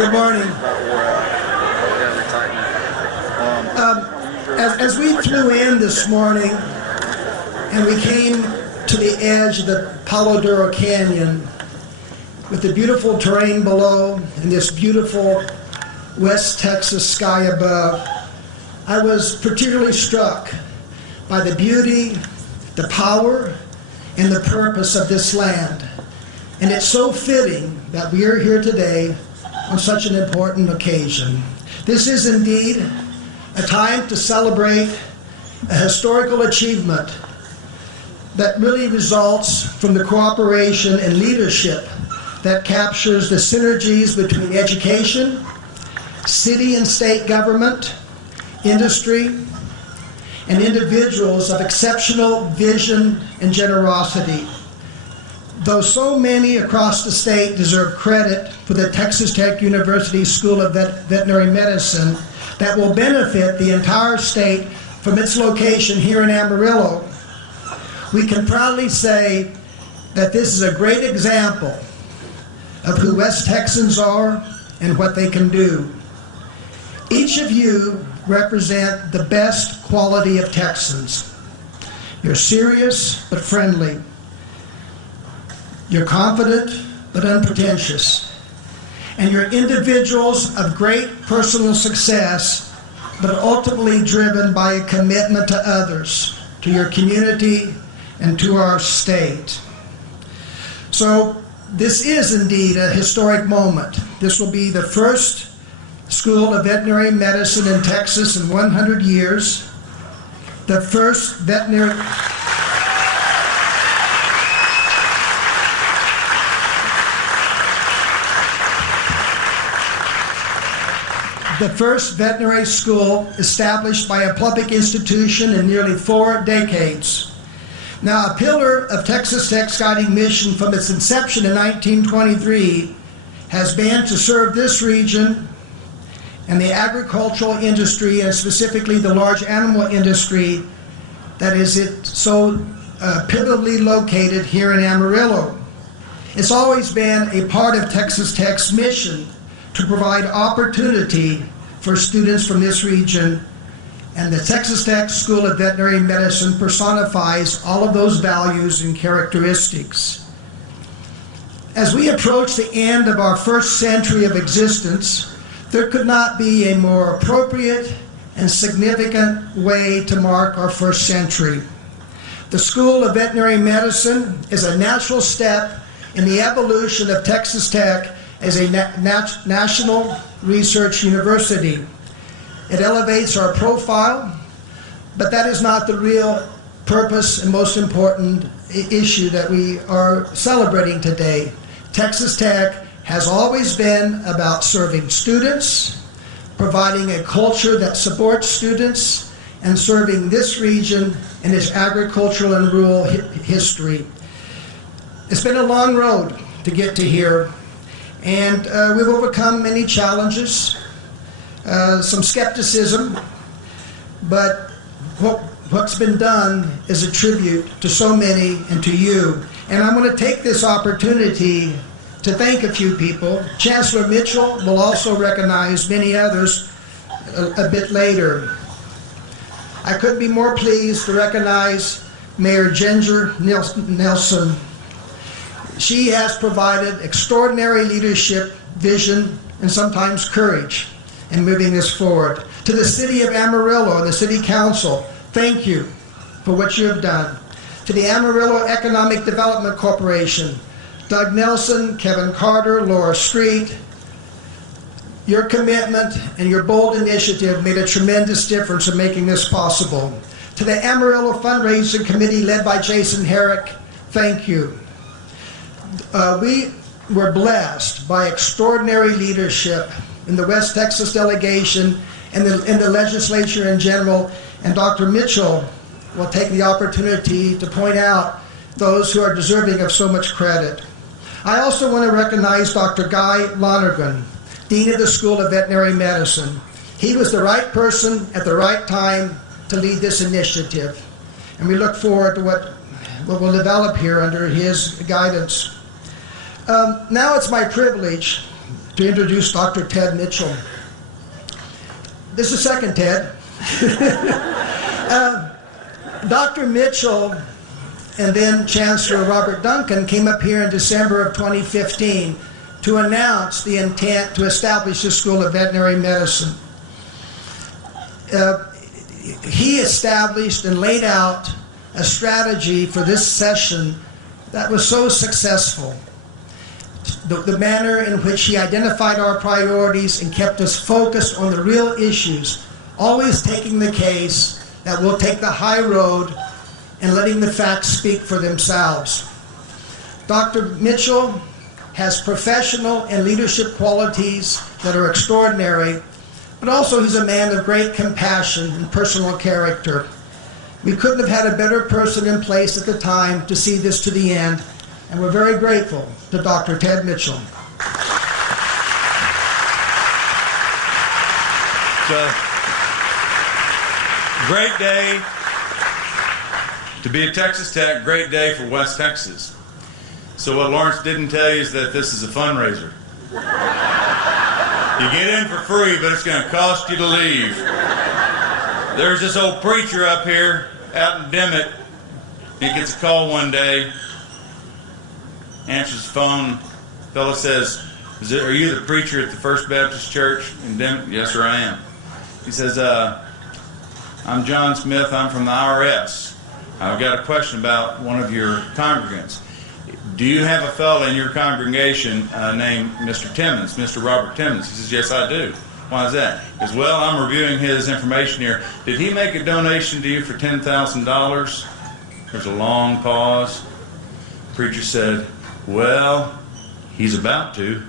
Good morning. As we flew in this morning and we came to the edge of the Palo Duro Canyon with the beautiful terrain below and this beautiful West Texas sky above, I was particularly struck by the beauty, the power, and the purpose of this land. And it's so fitting that we are here today on such an important occasion. This is indeed a time to celebrate a historical achievement that really results from the cooperation and leadership that captures the synergies between education, city and state government, industry, and individuals of exceptional vision and generosity. Though so many across the state deserve credit for the Texas Tech University School of Veterinary Medicine that will benefit the entire state from its location here in Amarillo, we can proudly say that this is a great example of who West Texans are and what they can do. Each of you represent the best quality of Texans. You're serious but friendly. You're confident but unpretentious. And you're individuals of great personal success, but ultimately driven by a commitment to others, to your community, and to our state. So this is indeed a historic moment. This will be the first School of Veterinary Medicine in Texas in 100 years, the first veterinary school established by a public institution in nearly 4 decades. Now, a pillar of Texas Tech's guiding mission from its inception in 1923 has been to serve this region and the agricultural industry, and specifically the large animal industry that is so pivotally located here in Amarillo. It's always been a part of Texas Tech's mission to provide opportunity for students from this region, and the Texas Tech School of Veterinary Medicine personifies all of those values and characteristics. As we approach the end of our first century of existence, there could not be a more appropriate and significant way to mark our first century. The School of Veterinary Medicine is a natural step in the evolution of Texas Tech as a national research university. It elevates our profile, but that is not the real purpose and most important issue that we are celebrating today. Texas Tech has always been about serving students, providing a culture that supports students, and serving this region in its agricultural and rural history. It's been a long road to get to here, and we've overcome many challenges, some skepticism, but what's been done is a tribute to so many and to you. And I'm going to take this opportunity to thank a few people. Chancellor Mitchell will also recognize many others a bit later. I couldn't be more pleased to recognize Mayor Ginger Nelson. She has provided extraordinary leadership, vision, and sometimes courage in moving this forward. To the City of Amarillo and the City Council, thank you for what you have done. To the Amarillo Economic Development Corporation, Doug Nelson, Kevin Carter, Laura Street, your commitment and your bold initiative made a tremendous difference in making this possible. To the Amarillo Fundraising Committee led by Jason Herrick, thank you. We were blessed by extraordinary leadership in the West Texas delegation and in the legislature in general, and Dr. Mitchell will take the opportunity to point out those who are deserving of so much credit. I also want to recognize Dr. Guy Lundgren, Dean of the School of Veterinary Medicine. He was the right person at the right time to lead this initiative, and we look forward to what will develop here under his guidance. Now it's my privilege to introduce Dr. Ted Mitchell. This is second Ted. Dr. Mitchell and then Chancellor Robert Duncan came up here in December of 2015 to announce the intent to establish the School of Veterinary Medicine. He established and laid out a strategy for this session that was so successful. The manner in which he identified our priorities and kept us focused on the real issues, always taking the case that we'll take the high road and letting the facts speak for themselves. Dr. Mitchell has professional and leadership qualities that are extraordinary, but also he's a man of great compassion and personal character. We couldn't have had a better person in place at the time to see this to the end, and we're very grateful to Dr. Ted Mitchell. It's a great day to be at Texas Tech, great day for West Texas. So what Lawrence didn't tell you is that this is a fundraiser. You get in for free, but it's going to cost you to leave. There's this old preacher up here out in Dimmitt. He gets a call one day, answers the phone. The fellow says, are you the preacher at the First Baptist Church in Dimmitt? Yes, sir, I am. He says, I'm John Smith. I'm from the IRS. I've got a question about one of your congregants. Do you have a fellow in your congregation named Mr. Timmons, Mr. Robert Timmons? He says, yes, I do. Why is that? He says, well, I'm reviewing his information here. Did he make a donation to you for $10,000? There's a long pause. The preacher said, well, he's about to.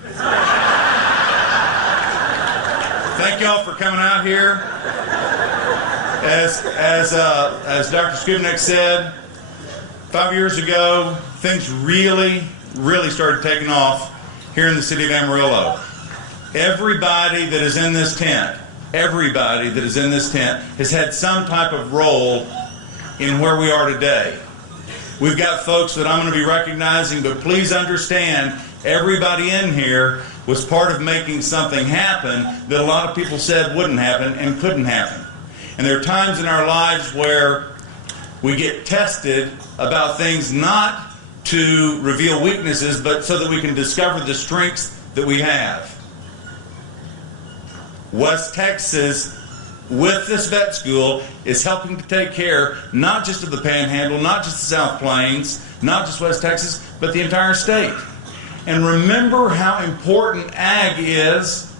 Thank y'all for coming out here. As Dr. Skubnik said, 5 years ago, things really started taking off here in the city of Amarillo. Everybody that is in this tent has had some type of role in where we are today. We've got folks that I'm going to be recognizing, but please understand, everybody in here was part of making something happen that a lot of people said wouldn't happen and couldn't happen. And there are times in our lives where we get tested about things not to reveal weaknesses, but so that we can discover the strengths that we have. West Texas, with this vet school, is helping to take care not just of the Panhandle, not just the South Plains, not just West Texas, but the entire state. And remember how important ag is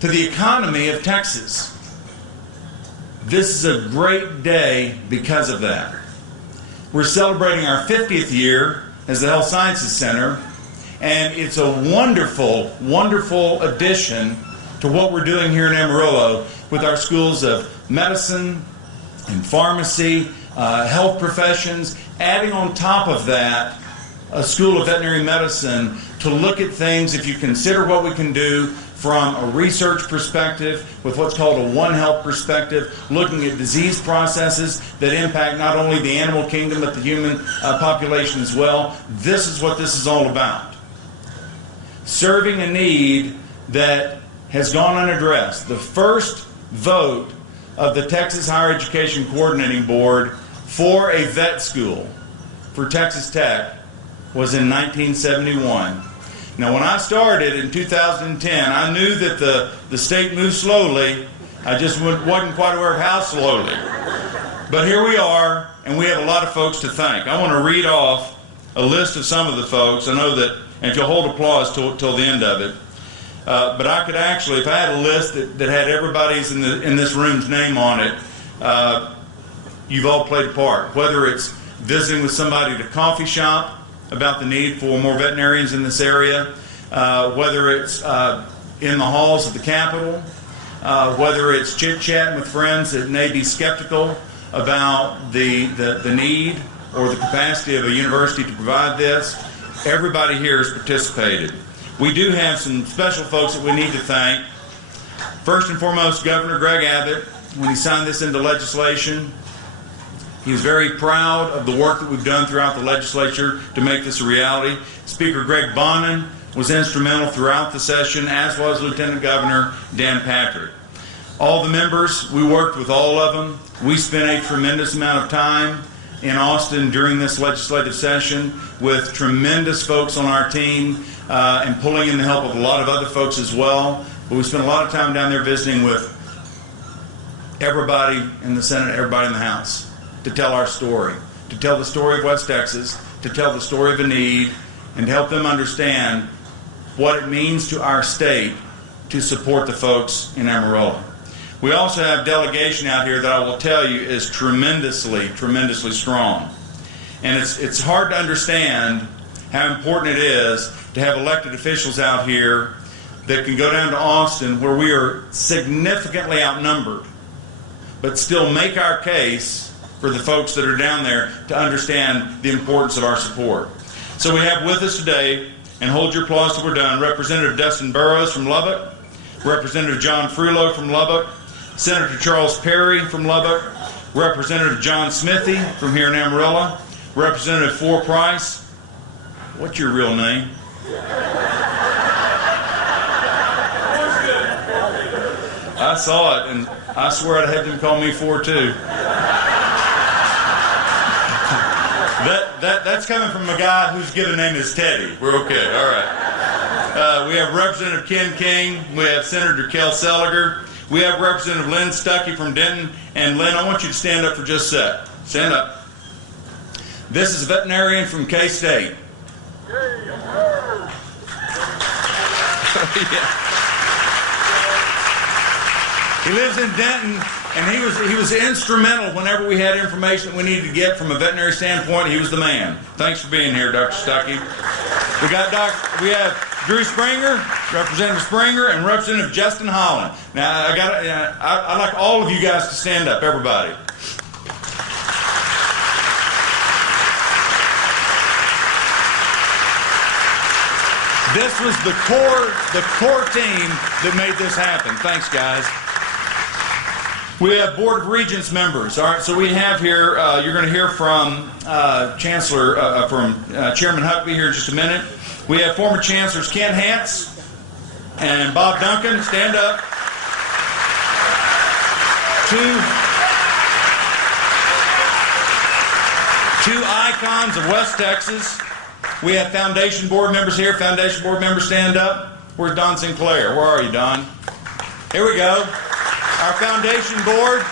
to the economy of Texas. This is a great day because of that. We're celebrating our 50th year as the Health Sciences Center, and it's a wonderful, wonderful addition to what we're doing here in Amarillo with our schools of medicine and pharmacy, health professions, adding on top of that a School of Veterinary Medicine to look at things, if you consider what we can do from a research perspective, with what's called a One Health perspective, looking at disease processes that impact not only the animal kingdom but the human population as well. This is what this is all about. Serving a need that has gone unaddressed. The first vote of the Texas Higher Education Coordinating Board for a vet school for Texas Tech was in 1971. Now, when I started in 2010, I knew that the state moved slowly. I just wasn't quite aware of how slowly. But here we are, and we have a lot of folks to thank. I want to read off a list of some of the folks. I know that, and if you'll hold applause till the end of it, but I could actually, if I had a list that had everybody's in this room's name on it, you've all played a part. Whether it's visiting with somebody at a coffee shop about the need for more veterinarians in this area, whether it's in the halls of the Capitol, whether it's chit-chatting with friends that may be skeptical about the need or the capacity of a university to provide this, everybody here has participated. We do have some special folks that we need to thank. First and foremost, Governor Gov Abbott, when he signed this into legislation, he was very proud of the work that we've done throughout the legislature to make this a reality. Speaker Greg Bonin, was instrumental throughout the session, as was Lieutenant Governor Dan Patrick. All the members, we worked with all of them. We spent a tremendous amount of time in Austin during this legislative session with tremendous folks on our team and pulling in the help of a lot of other folks as well. But we spent a lot of time down there visiting with everybody in the Senate, everybody in the House, to tell our story, to tell the story of West Texas, to tell the story of a need, and to help them understand what it means to our state to support the folks in Amarillo. We also have delegation out here that I will tell you is tremendously, tremendously strong. And it's hard to understand how important it is to have elected officials out here that can go down to Austin, where we are significantly outnumbered, but still make our case for the folks that are down there to understand the importance of our support. So we have with us today, and hold your applause till we're done, Representative Dustin Burrows from Lubbock, Representative John Frulo from Lubbock, Senator Charles Perry from Lubbock, Representative John Smithy from here in Amarillo, Representative Four Price. What's your real name? I saw it, and I swear I'd have them call me Four too. That's coming from a guy whose given name is Teddy. We're okay. All right. We have Representative Ken King. We have Senator Kel Seliger. We have Representative Lynn Stuckey from Denton. And Lynn, I want you to stand up for just a sec. Stand up. This is a veterinarian from K-State. He lives in Denton, and he was instrumental whenever we had information that we needed to get from a veterinary standpoint. He was the man. Thanks for being here, Dr. Stuckey. We have Drew Springer, Representative Springer, and Representative Justin Holland. Now, I'd like all of you guys to stand up, everybody. This was the core team that made this happen. Thanks, guys. We have Board of Regents members. All right, so we have here, you're going to hear from Chairman Huckabee here in just a minute. We have former Chancellors Ken Hance and Bob Duncan. Stand up. Two icons of West Texas. We have Foundation Board members here. Foundation Board members, stand up. Where's Don Sinclair? Where are you, Don? Here we go. Our Foundation Board.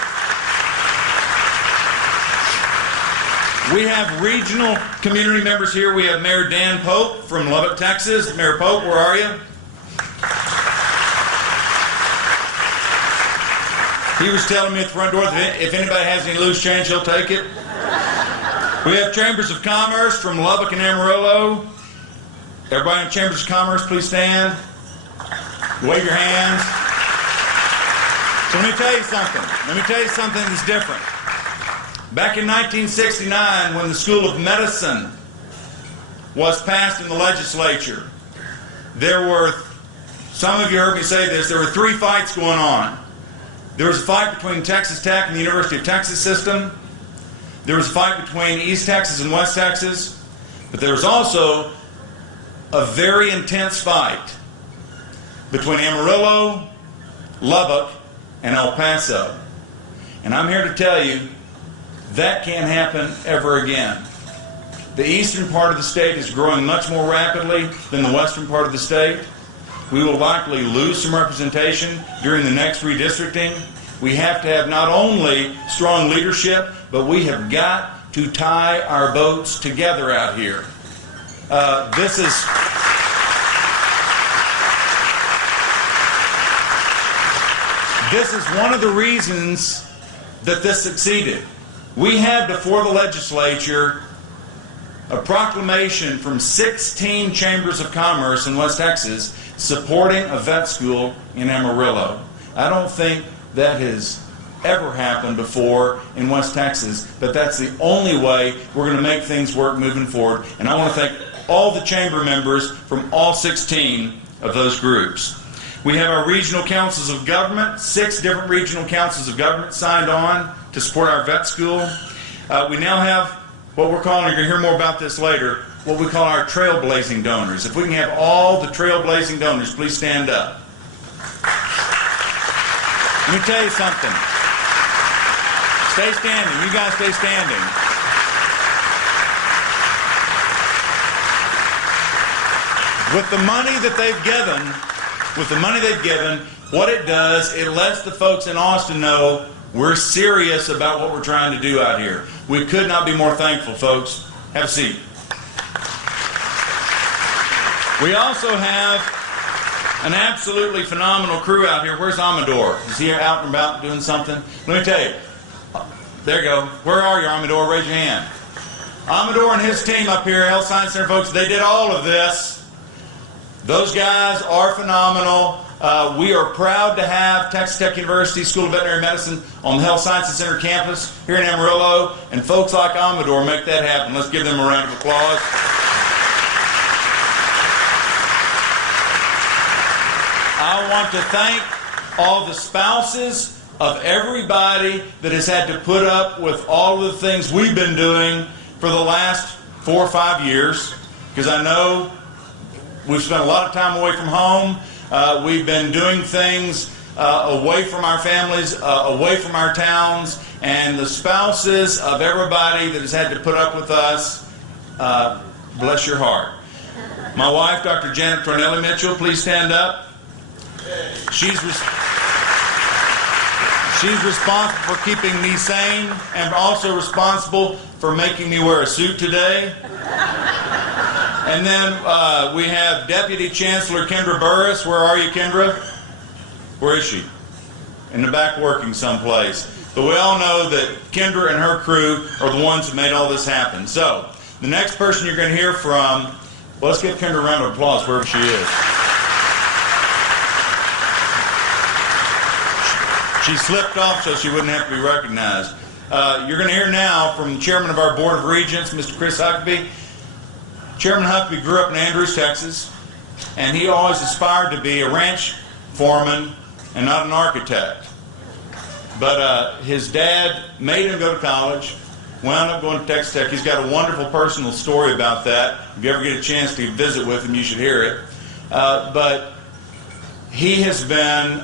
We have regional community members here. We have Mayor Dan Pope from Lubbock, Texas. Mayor Pope, where are you? He was telling me at the front door that if anybody has any loose change, he'll take it. We have Chambers of Commerce from Lubbock and Amarillo. Everybody in Chambers of Commerce, please stand. Wave your hands. So let me tell you something. Let me tell you something that's different. Back in 1969, when the School of Medicine was passed in the legislature, there were, some of you heard me say this, there were 3 fights going on. There was a fight between Texas Tech and the University of Texas system. There was a fight between East Texas and West Texas. But there was also a very intense fight between Amarillo, Lubbock, and El Paso. And I'm here to tell you, that can't happen ever again. The eastern part of the state is growing much more rapidly than the western part of the state. We will likely lose some representation during the next redistricting. We have to have not only strong leadership, but we have got to tie our boats together out here. This is one of the reasons that this succeeded. We had before the legislature a proclamation from 16 chambers of commerce in West Texas supporting a vet school in Amarillo. I don't think that has ever happened before in West Texas, but that's the only way we're going to make things work moving forward. And I want to thank all the chamber members from all 16 of those groups. We have our regional councils of government, 6 different regional councils of government signed on to support our vet school. We now have what we're calling, you're going to hear more about this later, what we call our trailblazing donors. If we can have all the trailblazing donors, please stand up. Let me tell you something. Stay standing. You guys stay standing. With the money that they've given, what it does, it lets the folks in Austin know we're serious about what we're trying to do out here. We could not be more thankful, folks. Have a seat. We also have an absolutely phenomenal crew out here. Where's Amador? Is he out and about doing something? Let me tell you. There you go. Where are you, Amador? Raise your hand. Amador and his team up here, Health Science Center folks, they did all of this. Those guys are phenomenal. We are proud to have Texas Tech University School of Veterinary Medicine on the Health Sciences Center campus here in Amarillo, and folks like Amador make that happen. Let's give them a round of applause. I want to thank all the spouses of everybody that has had to put up with all of the things we've been doing for the last 4 or 5 years, because I know we've spent a lot of time away from home. We've been doing things away from our families, away from our towns, and the spouses of everybody that has had to put up with us, bless your heart. My wife, Dr. Janet Tornelli Mitchell, please stand up. She's responsible for keeping me sane and also responsible for making me wear a suit today. And then we have Deputy Chancellor Kendra Burris. Where are you, Kendra? Where is she? In the back working someplace. But we all know that Kendra and her crew are the ones that made all this happen. So, the next person you're going to hear from, well, let's give Kendra a round of applause wherever she is. She slipped off so she wouldn't have to be recognized. You're going to hear now from the chairman of our Board of Regents, Mr. Chris Huckabee. Chairman Huckabee grew up in Andrews, Texas, and he always aspired to be a ranch foreman and not an architect. But his dad made him go to college, wound up going to Texas Tech. He's got a wonderful personal story about that. If you ever get a chance to visit with him, you should hear it. But he has been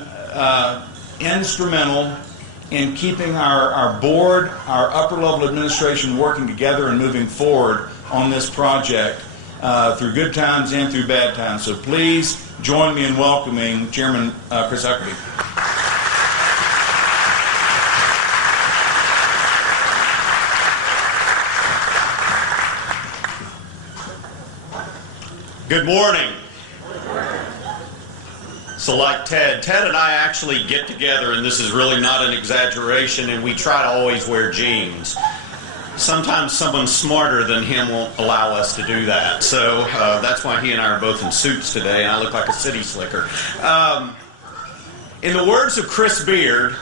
instrumental in keeping our board, our upper level administration working together and moving forward on this project through good times and through bad times. So please join me in welcoming Chairman Chris Huckabee. Good morning. So like Ted and I actually get together, and this is really not an exaggeration, and we try to always wear jeans. Sometimes someone smarter than him won't allow us to do that. So that's why he and I are both in suits today, and I look like a city slicker. In the words of Chris Beard,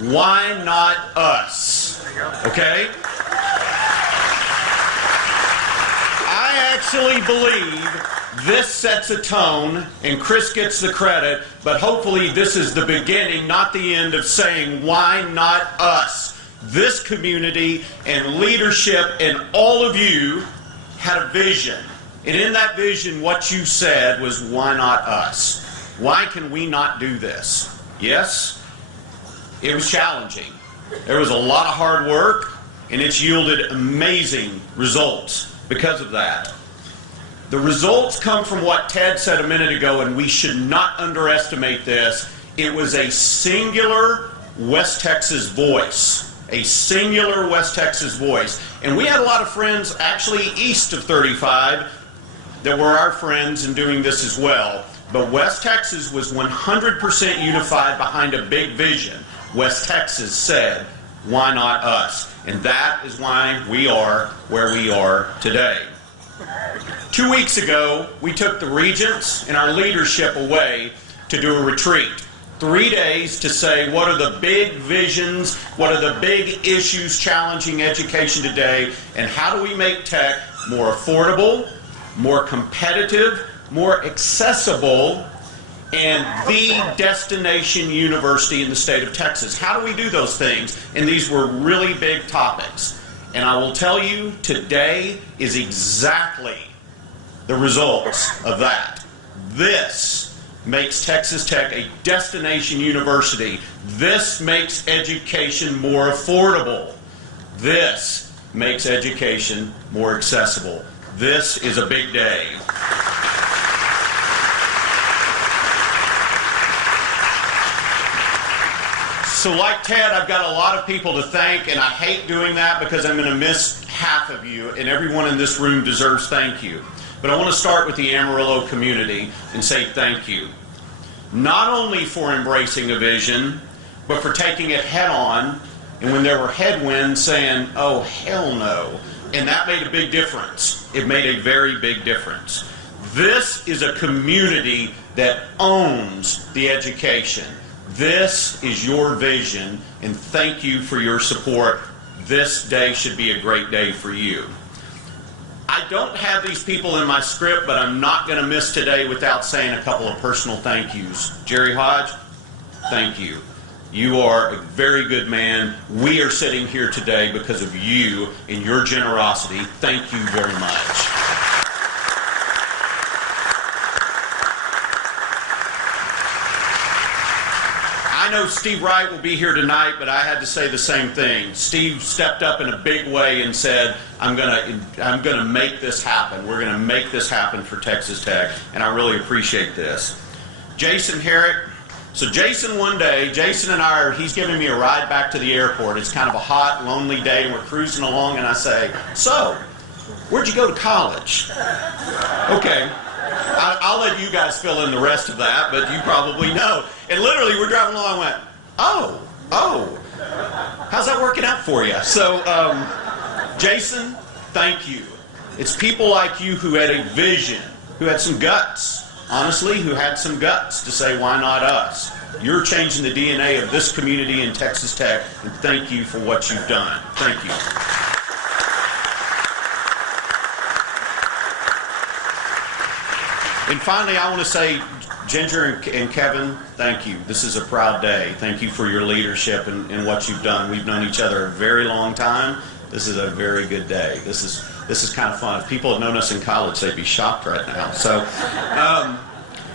why not us? Okay? I actually believe this sets a tone, and Chris gets the credit, but hopefully this is the beginning, not the end, of saying, why not us? This community and leadership and all of you had a vision. And in that vision, what you said was, why not us? Why can we not do this? Yes, it was challenging. There was a lot of hard work, and it's yielded amazing results because of that. The results come from what Ted said a minute ago, and we should not underestimate this. It was a singular West Texas voice. A singular West Texas voice. And we had a lot of friends actually east of 35 that were our friends in doing this as well. But West Texas was 100% unified behind a big vision. West Texas said, why not us? And that is why we are where we are today. 2 weeks ago, we took the regents and our leadership away to do a retreat. 3 days to say, what are the big visions, what are the big issues challenging education today, and how do we make tech more affordable, more competitive, more accessible, and the destination university in the state of Texas. How do we do those things? And these were really big topics. And I will tell you, today is exactly the results of that. This makes Texas Tech a destination university. This makes education more affordable. This makes education more accessible. This is a big day. So like Ted, I've got a lot of people to thank, and I hate doing that because I'm going to miss half of you, and everyone in this room deserves thank you. But I want to start with the Amarillo community and say thank you. Not only for embracing a vision, but for taking it head on, and when there were headwinds saying, oh, hell no. And that made a big difference. It made a very big difference. This is a community that owns the education. This is your vision, and thank you for your support. This day should be a great day for you. I don't have these people in my script, but I'm not going to miss today without saying a couple of personal thank yous. Jerry Hodge, thank you. You are a very good man. We are sitting here today because of you and your generosity. Thank you very much. I know Steve Wright will be here tonight, but I had to say the same thing. Steve stepped up in a big way and said, I'm gonna make this happen. We're gonna make this happen for Texas Tech, and I really appreciate this. Jason Herrick. So Jason one day, Jason and I he's giving me a ride back to the airport. It's kind of a hot, lonely day, and we're cruising along, and I say, so, where'd you go to college? Okay. I'll let you guys fill in the rest of that, but you probably know. And literally, we're driving along, I went, oh, how's that working out for you? So, Jason, thank you. It's people like you who had a vision, who had some guts, honestly, who had some guts to say, why not us? You're changing the DNA of this community in Texas Tech, and thank you for what you've done. Thank you. And finally, I want to say, Ginger and Kevin, thank you. This is a proud day. Thank you for your leadership and what you've done. We've known each other a very long time. This is a very good day. This is kind of fun. If people had known us in college, they'd be shocked right now. So,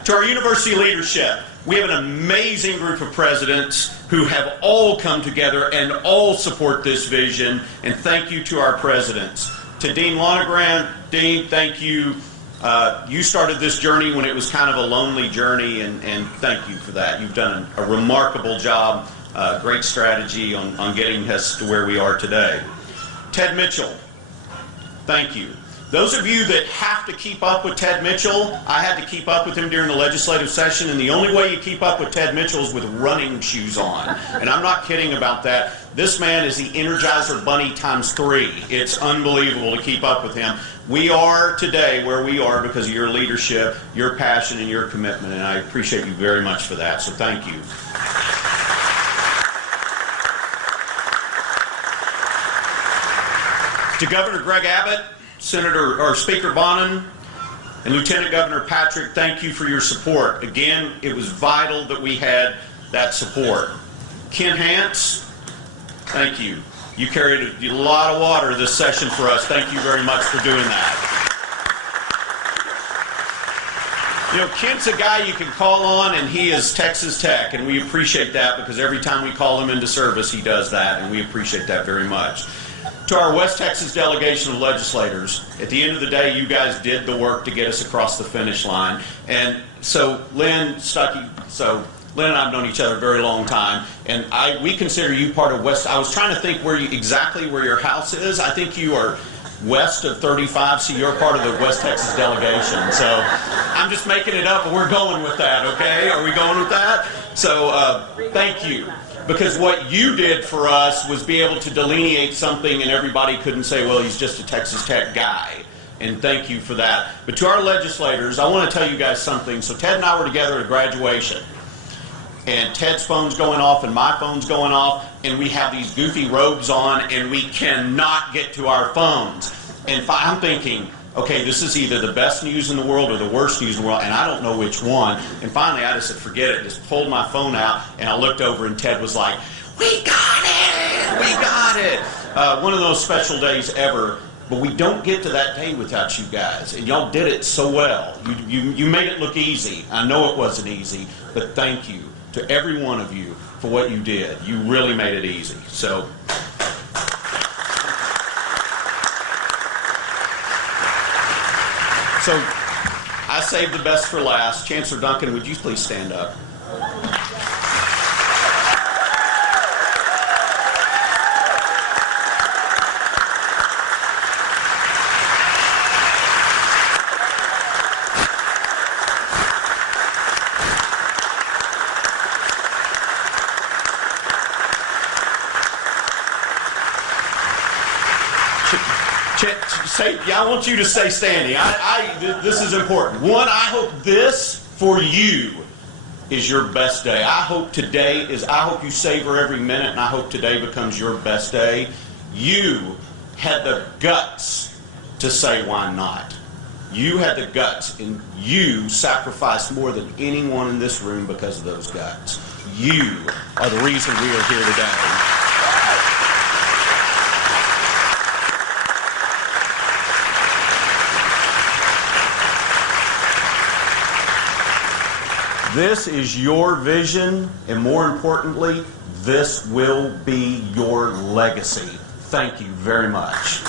to our university leadership, we have an amazing group of presidents who have all come together and all support this vision. And thank you to our presidents. To Dean Lundgren, Dean, thank you. You started this journey when it was kind of a lonely journey, and thank you for that. You've done a remarkable job, great strategy on getting us to where we are today. Ted Mitchell, thank you. Those of you that have to keep up with Ted Mitchell, I had to keep up with him during the legislative session, and the only way you keep up with Ted Mitchell is with running shoes on. And I'm not kidding about that. This man is the Energizer Bunny times 3. It's unbelievable to keep up with him. We are today where we are because of your leadership, your passion, and your commitment, and I appreciate you very much for that, so thank you. To Governor Greg Abbott, Speaker Bonin, and Lieutenant Governor Patrick, thank you for your support. Again, it was vital that we had that support. Ken Hance, thank you. You carried a lot of water this session for us. Thank you very much for doing that. You know, Kent's a guy you can call on, and he is Texas Tech, and we appreciate that because every time we call him into service, he does that, and we appreciate that very much. To our West Texas delegation of legislators, at the end of the day, you guys did the work to get us across the finish line. And so, Lynn, Stuckey, Lynn and I have known each other a very long time, and we consider you part of West. I was trying to think exactly where your house is. I think you are west of 35, so you're part of the West Texas delegation. So I'm just making it up, but we're going with that, okay? Are we going with that? So thank you. Because what you did for us was be able to delineate something, and everybody couldn't say, well, he's just a Texas Tech guy. And thank you for that. But to our legislators, I want to tell you guys something. So Ted and I were together at graduation. And Ted's phone's going off and my phone's going off, and we have these goofy robes on, and we cannot get to our phones. And I'm thinking, okay, this is either the best news in the world or the worst news in the world, and I don't know which one. And finally, I just said, forget it, just pulled my phone out, and I looked over, and Ted was like, we got it! We got it! one of those special days ever. But we don't get to that day without you guys, and y'all did it so well. You made it look easy. I know it wasn't easy, but thank you to every one of you for what you did. You really made it easy. So I saved the best for last. Chancellor Duncan, would you please stand up? I want you to stay standing. This is important. One, I hope this for you is your best day. I hope you savor every minute, and I hope today becomes your best day. You had the guts to say why not. You had the guts, and you sacrificed more than anyone in this room because of those guts. You are the reason we are here today. This is your vision, and more importantly, this will be your legacy. Thank you very much.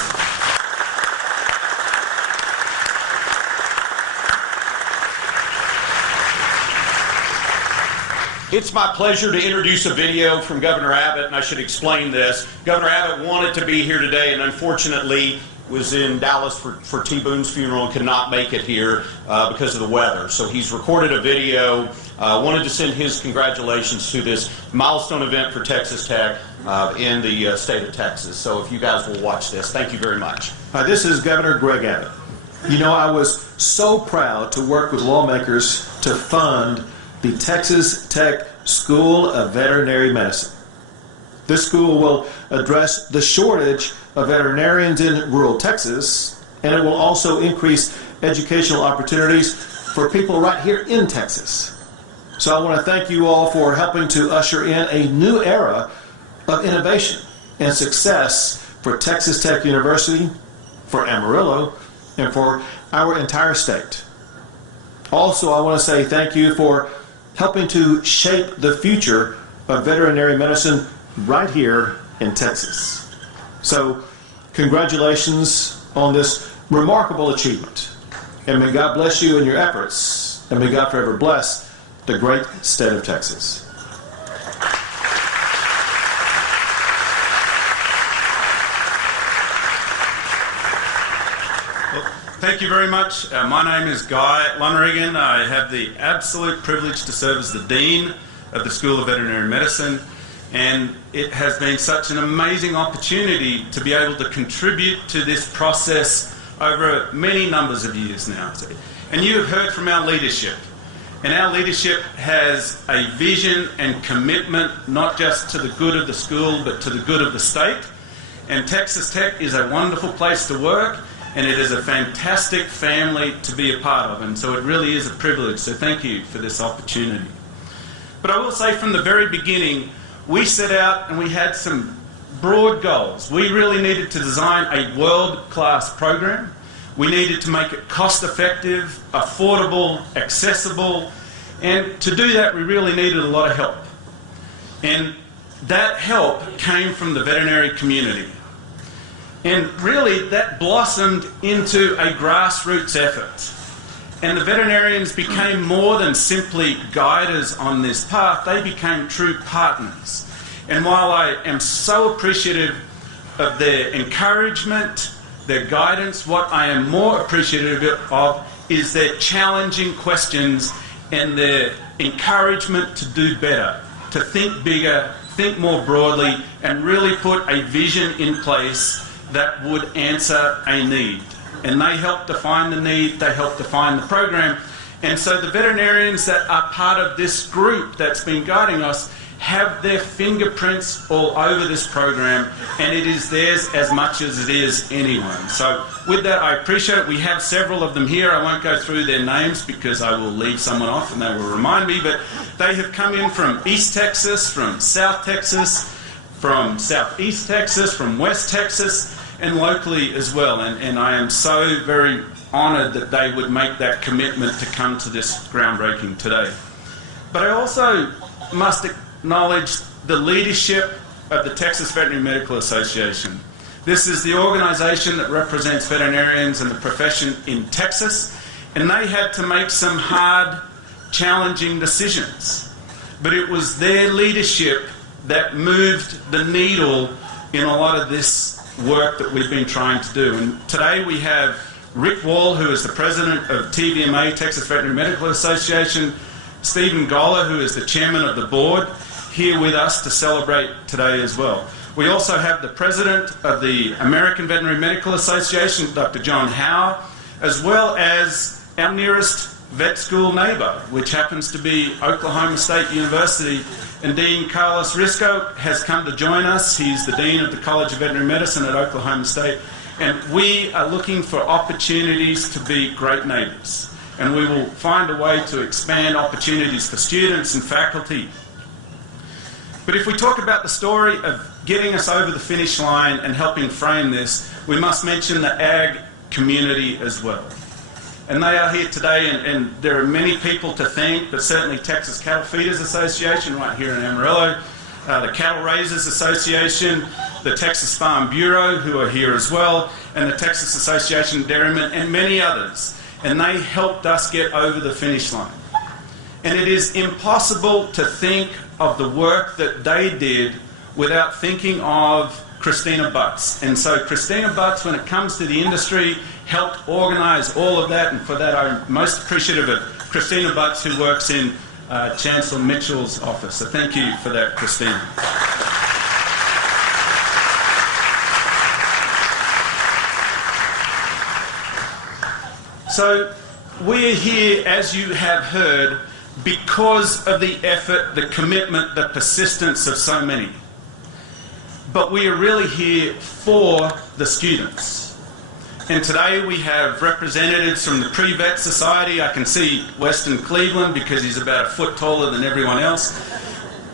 It's my pleasure to introduce a video from Governor Abbott, and I should explain this. Governor Abbott wanted to be here today, and unfortunately was in Dallas for T. Boone's funeral and could not make it here because of the weather. So he's recorded a video, wanted to send his congratulations to this milestone event for Texas Tech in the state of Texas. So if you guys will watch this, thank you very much. This is Governor Greg Abbott. You know, I was so proud to work with lawmakers to fund the Texas Tech School of Veterinary Medicine. This school will address the shortage of veterinarians in rural Texas, and it will also increase educational opportunities for people right here in Texas. So I want to thank you all for helping to usher in a new era of innovation and success for Texas Tech University, for Amarillo, and for our entire state. Also, I want to say thank you for helping to shape the future of veterinary medicine right here in Texas. So, congratulations on this remarkable achievement. And may God bless you in your efforts, and may God forever bless the great state of Texas. Thank you very much. My name is Guy Lundgren. I have the absolute privilege to serve as the Dean of the School of Veterinary Medicine, and it has been such an amazing opportunity to be able to contribute to this process over many numbers of years now. And you have heard from our leadership, and our leadership has a vision and commitment not just to the good of the school but to the good of the state. And Texas Tech is a wonderful place to work, and it is a fantastic family to be a part of, and so it really is a privilege, so thank you for this opportunity. But I will say from the very beginning, we set out and we had some broad goals. We really needed to design a world-class program. We needed to make it cost-effective, affordable, accessible, and to do that we really needed a lot of help. And that help came from the veterinary community. And really that blossomed into a grassroots effort. And the veterinarians became more than simply guiders on this path, they became true partners. And while I am so appreciative of their encouragement, their guidance, what I am more appreciative of is their challenging questions and their encouragement to do better, to think bigger, think more broadly, and really put a vision in place that would answer a need. And they helped define the need, they helped define the program. And so the veterinarians that are part of this group that's been guiding us have their fingerprints all over this program, and it is theirs as much as it is anyone. So with that, I appreciate it. We have several of them here. I won't go through their names because I will leave someone off and they will remind me, but they have come in from East Texas, from South Texas, from Southeast Texas, from West Texas, and locally as well. And I am so very honoured that they would make that commitment to come to this groundbreaking today. But I also must acknowledge the leadership of the Texas Veterinary Medical Association. This is the organisation that represents veterinarians and the profession in Texas, and they had to make some hard, challenging decisions. But it was their leadership that moved the needle in a lot of this work that we've been trying to do. And today we have Rick Wall, who is the president of TVMA, Texas Veterinary Medical Association, Stephen Goller, who is the chairman of the board, here with us to celebrate today as well. We also have the president of the American Veterinary Medical Association, Dr. John Howe, as well as our nearest vet school neighbour, which happens to be Oklahoma State University, and Dean Carlos Risco has come to join us. He's the Dean of the College of Veterinary Medicine at Oklahoma State, and we are looking for opportunities to be great neighbours, and we will find a way to expand opportunities for students and faculty. But if we talk about the story of getting us over the finish line and helping frame this, we must mention the ag community as well. And they are here today, and there are many people to thank, but certainly Texas Cattle Feeders Association right here in Amarillo, the Cattle Raisers Association, the Texas Farm Bureau, who are here as well, and the Texas Association of Dairymen, and many others. And they helped us get over the finish line. And it is impossible to think of the work that they did without thinking of Christina Butts. And so Christina Butts, when it comes to the industry, helped organise all of that, and for that I'm most appreciative of Christina Butts, who works in Chancellor Mitchell's office. So thank you for that, Christina. So we're here, as you have heard, because of the effort, the commitment, the persistence of so many. But we are really here for the students. And today we have representatives from the Pre-Vet Society. I can see Weston Cleveland because he's about a foot taller than everyone else.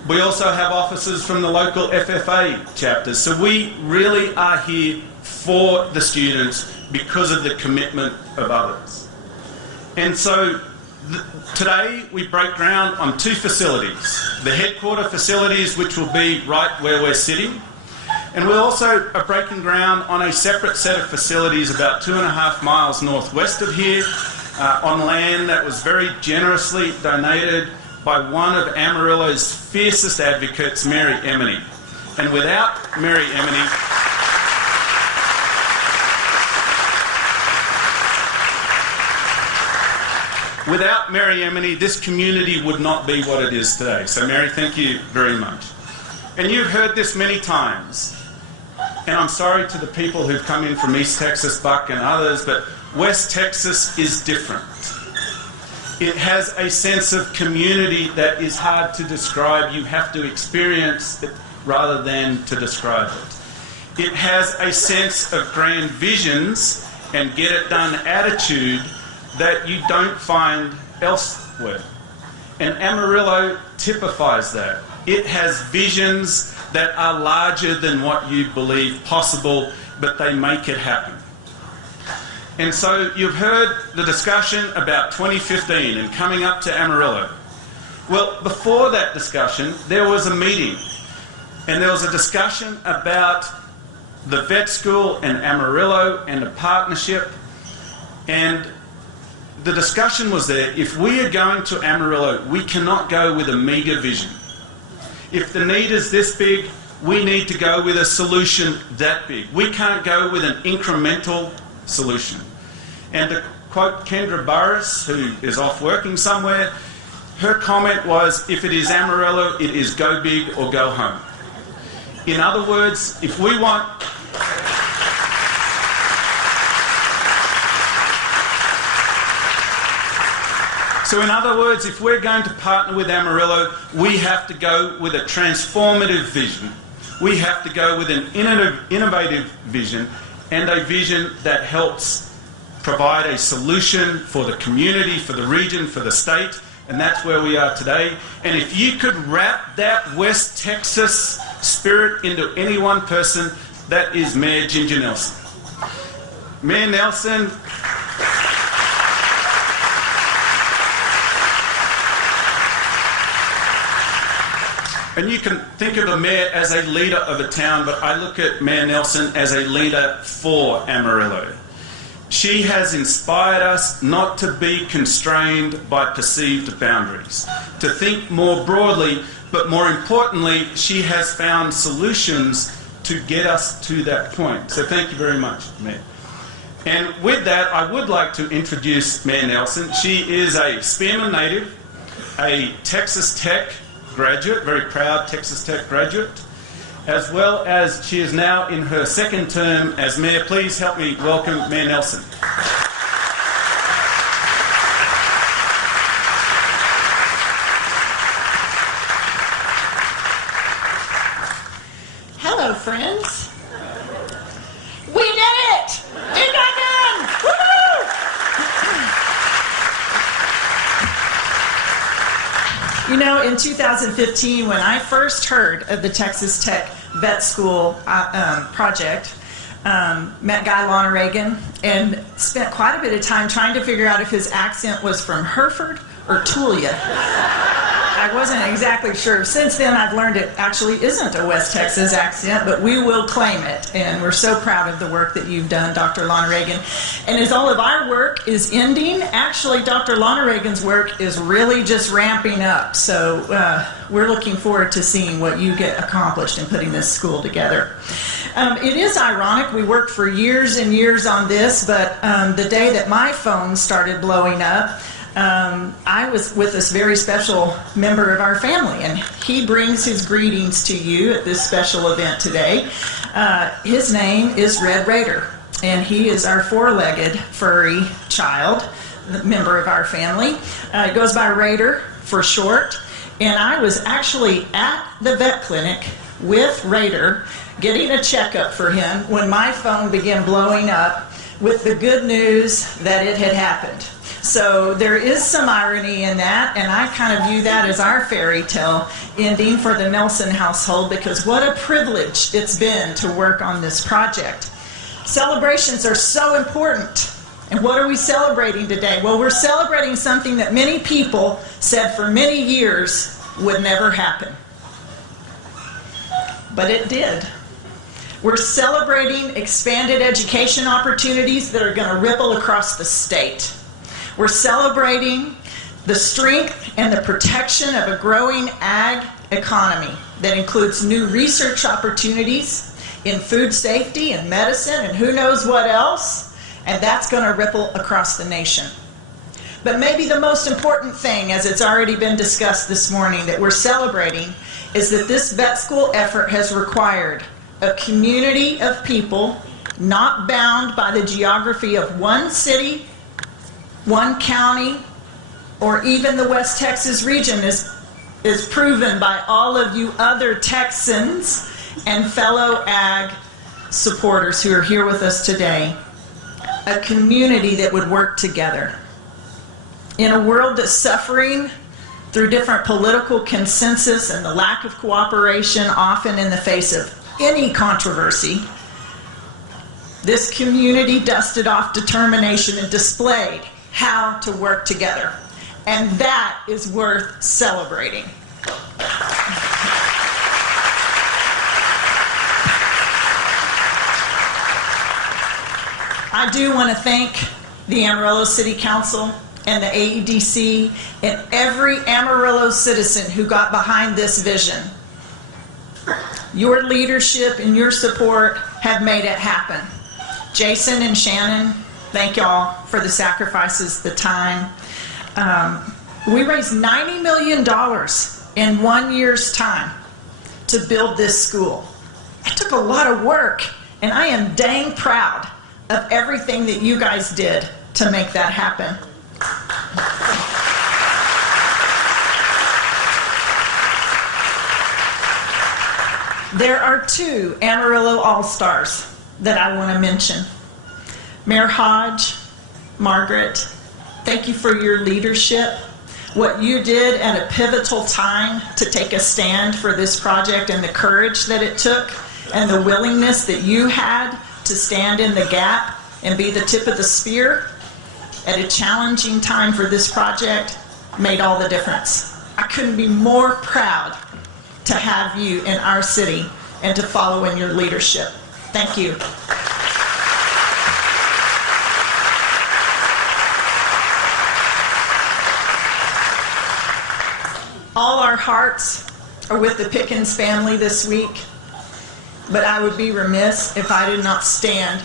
We also have officers from the local FFA chapters. So we really are here for the students because of the commitment of others. And so today we break ground on two facilities. The headquarter facilities, which will be right where we're sitting. And we also are breaking ground on a separate set of facilities about 2.5 miles northwest of here, on land that was very generously donated by one of Amarillo's fiercest advocates, Mary Emeny. And without Mary Emeny, this community would not be what it is today. So Mary, thank you very much. And you've heard this many times. And I'm sorry to the people who've come in from East Texas, Buck and others, but West Texas is different. It has a sense of community that is hard to describe. You have to experience it rather than to describe it. It has a sense of grand visions and get it done attitude that you don't find elsewhere. And Amarillo typifies that. It has visions that are larger than what you believe possible, but they make it happen. And so you've heard the discussion about 2015 and coming up to Amarillo. Well, before that discussion, there was a meeting, and there was a discussion about the vet school and Amarillo and a partnership, and the discussion was there, if we are going to Amarillo, we cannot go with a meagre vision. If the need is this big, we need to go with a solution that big. We can't go with an incremental solution. And to quote Kendra Burris, who is off working somewhere, her comment was, if it is Amarillo, it is go big or go home. In other words, if we want... So in other words, if we're going to partner with Amarillo, we have to go with a transformative vision. We have to go with an innovative vision, and a vision that helps provide a solution for the community, for the region, for the state, and that's where we are today. And if you could wrap that West Texas spirit into any one person. That is Mayor Ginger Nelson. Mayor Nelson, and you can think of a mayor as a leader of a town, but I look at Mayor Nelson as a leader for Amarillo. She has inspired us not to be constrained by perceived boundaries, to think more broadly, but more importantly, she has found solutions to get us to that point. So thank you very much, Mayor. And with that, I would like to introduce Mayor Nelson. She is a Spearman native, a Texas Tech graduate, very proud Texas Tech graduate, as well as she is now in her second term as Mayor. Please help me welcome Mayor Nelson. Hello, friends. We did it! It got done! Woohoo! You know, in 2015, when I first heard of the Texas Tech Vet School project, met Guy Lundgren and spent quite a bit of time trying to figure out if his accent was from Hereford or Tulia. I wasn't exactly sure. Since then, I've learned it actually isn't a West Texas accent, but we will claim it. And we're so proud of the work that you've done, Dr. Lundgren. And as all of our work is ending, actually, Dr. Lundgren's work is really just ramping up. So we're looking forward to seeing what you get accomplished in putting this school together. It is ironic. We worked for years and years on this, but the day that my phone started blowing up, I was with this very special member of our family, and he brings his greetings to you at this special event today. His name is Red Raider, and he is our four-legged furry child, member of our family. He goes by Raider for short, and I was actually at the vet clinic with Raider getting a checkup for him when my phone began blowing up with the good news that it had happened. So there is some irony in that, and I kind of view that as our fairy tale ending for the Nelson household, because what a privilege it's been to work on this project. Celebrations are so important. And what are we celebrating today? Well, we're celebrating something that many people said for many years would never happen. But it did. We're celebrating expanded education opportunities that are going to ripple across the state. We're celebrating the strength and the protection of a growing ag economy that includes new research opportunities in food safety and medicine and who knows what else, and that's going to ripple across the nation. But maybe the most important thing, as it's already been discussed this morning, that we're celebrating is that this vet school effort has required a community of people not bound by the geography of one city, one county, or even the West Texas region is proven by all of you other Texans and fellow ag supporters who are here with us today. A community that would work together. In a world that's suffering through different political consensus and the lack of cooperation, often in the face of any controversy, this community dusted off determination and displayed how to work together. And that is worth celebrating. I do want to thank the Amarillo City Council and the AEDC and every Amarillo citizen who got behind this vision. Your leadership and your support have made it happen. Jason and Shannon, thank y'all for the sacrifices, the time. We raised $90 million in 1 year's time to build this school. It took a lot of work, and I am dang proud of everything that you guys did to make that happen. There are two Amarillo All-Stars that I want to mention. Mayor Hodge, Margaret, thank you for your leadership. What you did at a pivotal time to take a stand for this project, and the courage that it took, and the willingness that you had to stand in the gap and be the tip of the spear at a challenging time for this project, made all the difference. I couldn't be more proud to have you in our city and to follow in your leadership. Thank you. All our hearts are with the Pickens family this week, but I would be remiss if I did not stand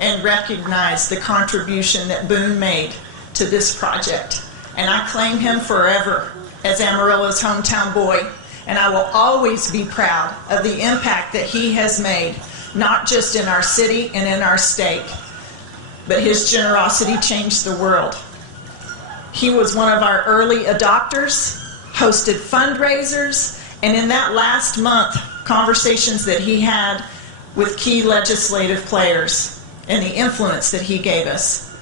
and recognize the contribution that Boone made to this project. And I claim him forever as Amarillo's hometown boy, and I will always be proud of the impact that he has made, not just in our city and in our state, but his generosity changed the world. He was one of our early adopters, hosted fundraisers, and in that last month, conversations that he had with key legislative players and the influence that he gave us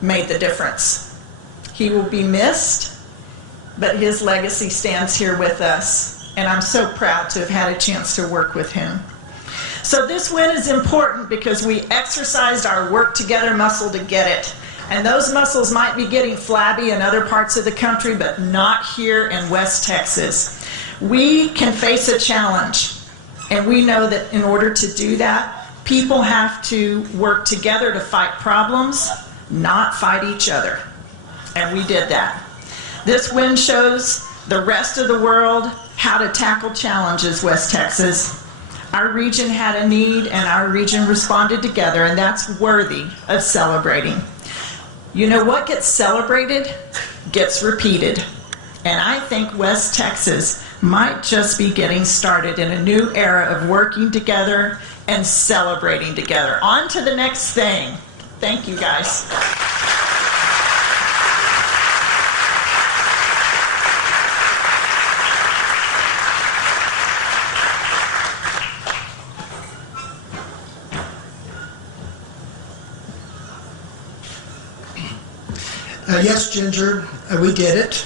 made the difference. He will be missed, but his legacy stands here with us, and I'm so proud to have had a chance to work with him. So this win is important because we exercised our work together muscle to get it. And those muscles might be getting flabby in other parts of the country, but not here in West Texas. We can face a challenge, and we know that in order to do that, people have to work together to fight problems, not fight each other. And we did that. This win shows the rest of the world how to tackle challenges, West Texas. Our region had a need, and our region responded together, and that's worthy of celebrating. You know, what gets celebrated gets repeated. And I think West Texas might just be getting started in a new era of working together and celebrating together. On to the next thing. Thank you, guys. Yes, Ginger, we did it.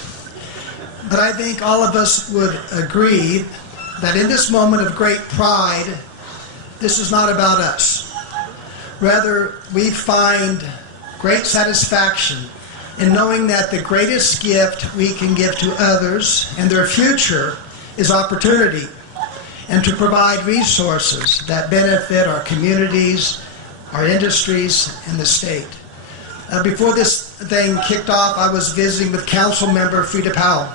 But I think all of us would agree that in this moment of great pride, this is not about us. Rather, we find great satisfaction in knowing that the greatest gift we can give to others and their future is opportunity, and to provide resources that benefit our communities, our industries, and the state. Before this thing kicked off, I was visiting with Council Member Frida Powell.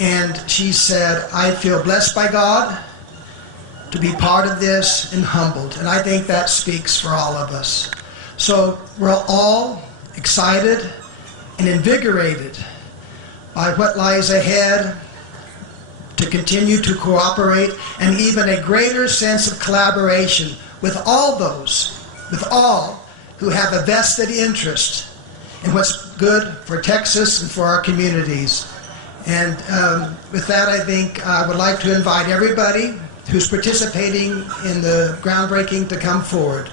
And she said, I feel blessed by God to be part of this and humbled. And I think that speaks for all of us. So we're all excited and invigorated by what lies ahead, to continue to cooperate, and even a greater sense of collaboration with all who have a vested interest in what's good for Texas and for our communities. And with that, I think I would like to invite everybody who's participating in the groundbreaking to come forward.